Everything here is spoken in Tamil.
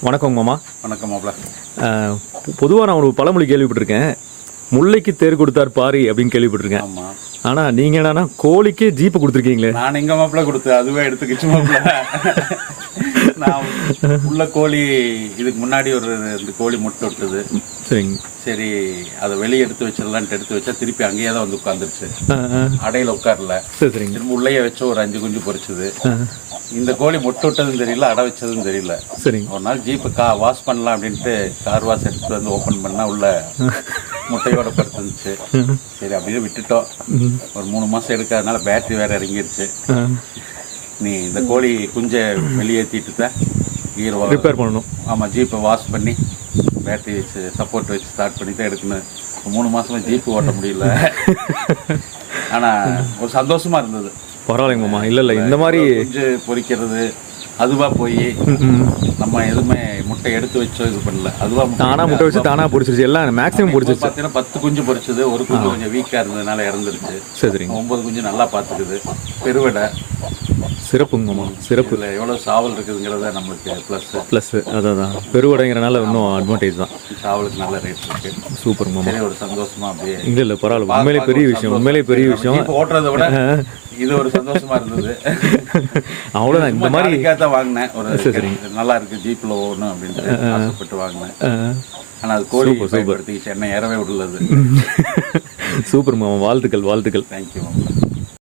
வணக்கம் மாமா. வணக்கம் மாப்பிள பொதுவாக நான் ஒரு பழமொழி கேள்விப்பட்டிருக்கேன். முல்லைக்கு தேர் கொடுத்தார் பாரி அப்படின்னு கேள்விப்பட்டிருக்கேன். ஆமா. ஆனால் நீங்கள் என்னன்னா கோழிக்கே ஜீப்பு கொடுத்துருக்கீங்களே. நான் எங்க மாப்பிள கொடுத்து அதுவே எடுத்துக்கிச்சு மாப்பிள நான் உள்ள கோழி இதுக்கு முன்னாடி ஒரு ரெண்டு கோழி முட்டை விட்டது. சரிங்க. சரி அதை வெளியே எடுத்து வச்சிடலான்ட்டு எடுத்து வச்சா திருப்பி அங்கேயே தான் வந்து உட்காந்துருச்சு. அடையில உட்காரல. திரும்ப உள்ளேயே வச்சு ஒரு அஞ்சு குஞ்சு பொரிச்சுது. ஆ. இந்த கோழி முட்டை விட்டதும் தெரியல அடை வச்சதும் தெரியல. சரிங்க. ஒரு நாள் ஜீப்பு கா வாஷ் பண்ணலாம் அப்படின்ட்டு கார் வாஷ் எடுத்துட்டு வந்து ஓப்பன் பண்ணா உள்ள முட்டையோட படுத்துருந்துச்சு சரி அப்படியே விட்டுட்டோம். ஒரு மூணு மாசம் எடுக்காதனால பேட்டரி வேற இறங்கிருச்சு. நீ இந்த கோழி குஞ்சை வெளியேற்றிட்டு தான் கீர் ரிப்பேர் பண்ணணும். ஆமாம் ஜீப்பை வாஷ் பண்ணி பேட்டரி வச்சு சப்போர்ட் வச்சு ஸ்டார்ட் பண்ணி தான் எடுக்கணும். மூணு மாசமா ஜீப்பு ஓட்ட முடியல. ஆனால் ஒரு சந்தோஷமா இருந்தது. பரவாயில்லைங்க மாமா இல்லை. இல்லை இந்த மாதிரி குஞ்சு பொரிக்கிறது அதுவா போய். நம்ம எதுவுமே முட்டை எடுத்து வச்சோ இது பண்ணல. அதுவா முட்டை தானா முட்டை வச்சு தானா பொரிச்சிருச்சு. எல்லாம் மேக்ஸிமம் பொரிச்சிருச்சு. பார்த்தீங்கன்னா பத்து குஞ்சு பொரிச்சது ஒரு குஞ்சு கொஞ்சம் வீக்காக இருந்ததுனால இறந்துருச்சு. சரி ஒன்பது குஞ்சு நல்லா பார்த்துக்குது பெருவடை. சிறப்புங்க மாமா சிறப்பு. இதில் எவ்வளோ சாவல் இருக்குதுங்கிறத நம்மளுக்கு ப்ளஸ் ப்ளஸ் அதான் அதான். பெருவடைங்கிறனால இன்னும் அட்வான்டேஜ் தான். சாவலுக்கு நல்ல ரேட் இருக்கு. சூப்பர் மாமா சரி ஒரு சந்தோஷமா அப்படியே இல்லை இல்லை பரவாயில்ல. உண்மையிலே பெரிய விஷயம் உண்மையிலே பெரிய விஷயம். ஓட்டுறதை விட இது ஒரு சந்தோஷமா இருந்தது. அவ்வளோதான் இந்த மாதிரி தான் வாங்கினேன். ஒரு நல்லா இருக்கு ஜீப்ல ஓடணும் அப்படின்ட்டு ஆசைப்பட்டு வாங்கினேன். ஆ, ஆனா அது கோழி பயன்படுத்திக்கிச்சு. என்ன ஏறவே விடலது. சூப்பர் மாமா வாழ்த்துக்கள் வாழ்த்துக்கள். தேங்க்யூ